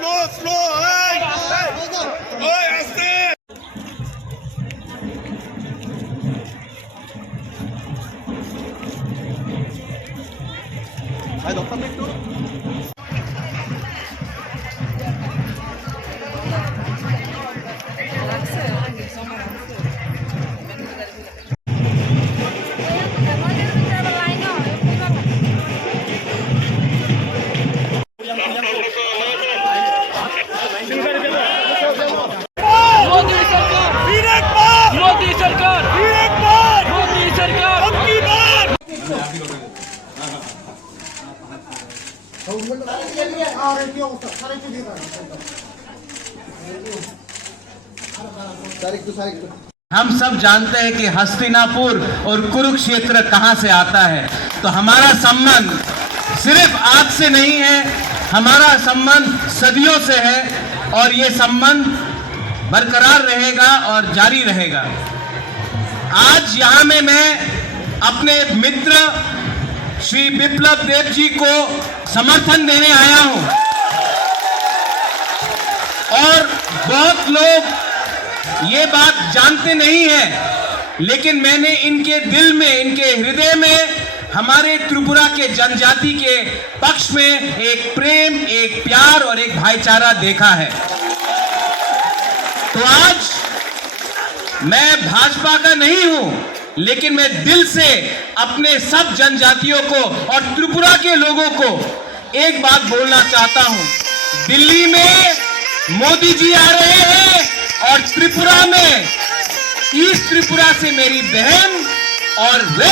Slow slow आस्ते हम सब जानते हैं कि हस्तिनापुर और कुरुक्षेत्र कहां से आता है। तो हमारा संबंध सिर्फ आज से नहीं है, हमारा संबंध सदियों से है और ये संबंध बरकरार रहेगा और जारी रहेगा। आज यहां में मैं अपने मित्र श्री बिप्लब देव जी को समर्थन देने आया हूं और बहुत लोग ये बात जानते नहीं है, लेकिन मैंने इनके दिल में, इनके हृदय में हमारे त्रिपुरा के जनजाति के पक्ष में एक प्रेम, एक प्यार और एक भाईचारा देखा है। तो आज मैं भाजपा का नहीं हूं, लेकिन मैं दिल से अपने सब जनजातियों को और त्रिपुरा के लोगों को एक बात बोलना चाहता हूं। दिल्ली में मोदी जी आ रहे हैं और त्रिपुरा में, ईस्ट त्रिपुरा से मेरी बहन और